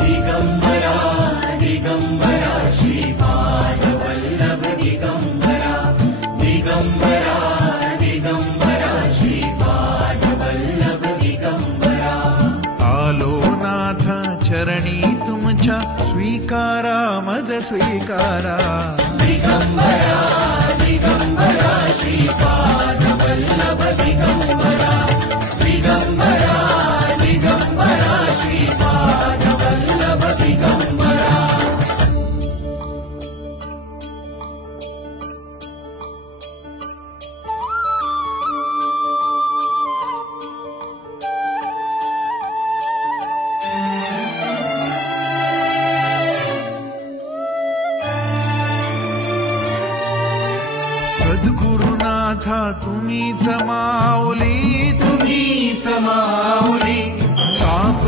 दिगंबरा दिगंबरा श्रीपाद वल्लभ दिगंबरा दिगंबरा दिगंबरा श्रीपाद वल्लभ दिगंबरा आलो नाथ चरणी तुमच्या स्वीकारा मज स्वीकारा दिगंबरा दिगंबरा श्रीपाद वल्लभ दिगंबरा दिगंबरा दिगंबरा श्रीपाद वल्लभ दिगंबरा सद्गुरुनाथा तुम्हीच माऊली तुम्हीच माऊली ताप